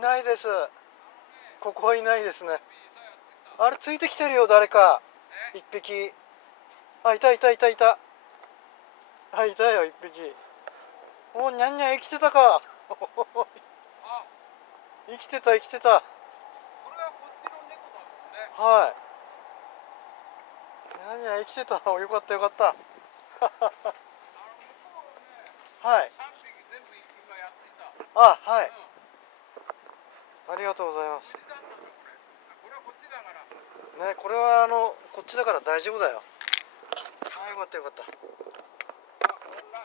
ないです。ここはいないですね。あれついてきてるよ誰か。一匹。あ、いたいたいたいた。あ、いたよ一匹。お、にゃんにゃん生きてたか。生きてた生きてた。これはこっちの猫だもんね。はい。にゃんにゃん生きてた。よかったよかった。向こうね、はい。3匹全部今やってきた。あ、はい。うん。ありがとうございます。無事だったんだこれ。これはこっちだから。ね、これはこっちだから大丈夫だよ。あ、よかったよかった。あ、こんな。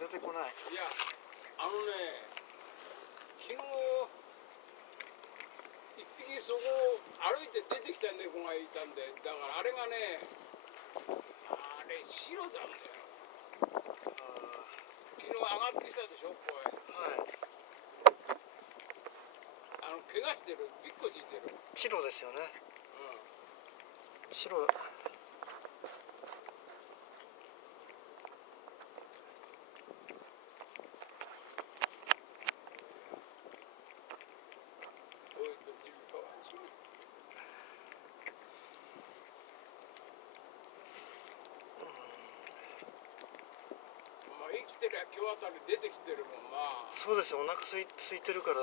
出てこない。いや、昨日一匹そこを歩いて出てきた猫がいたんで、だからあれがね、あれ白なんだよ。昨日上がってきたでしょ、公園。はい。怪我してる、びっこついてる。白ですよね。うん。白。生きてりゃ今日あたり出てきてるもんな。そうですよ、お腹空いてるから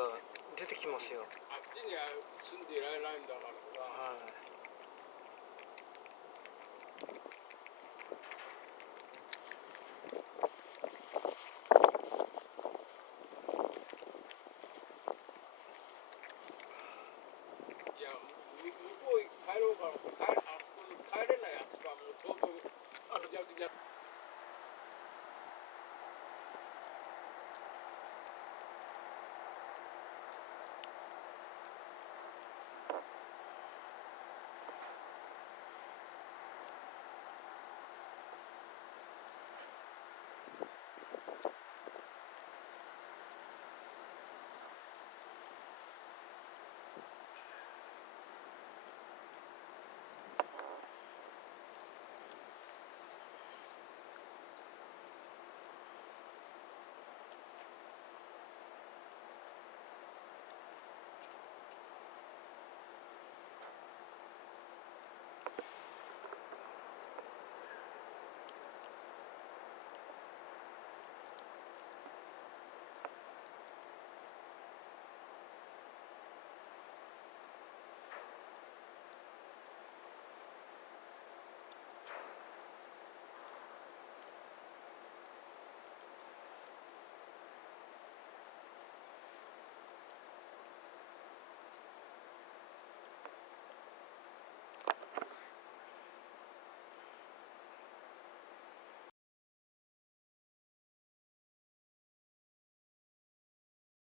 出てきますよ。あっちには住んでいられないんだからさ。はい。いや、向こう帰ろうかなって、あそこに帰れないやつがもうちょうどぐちゃぐちゃ。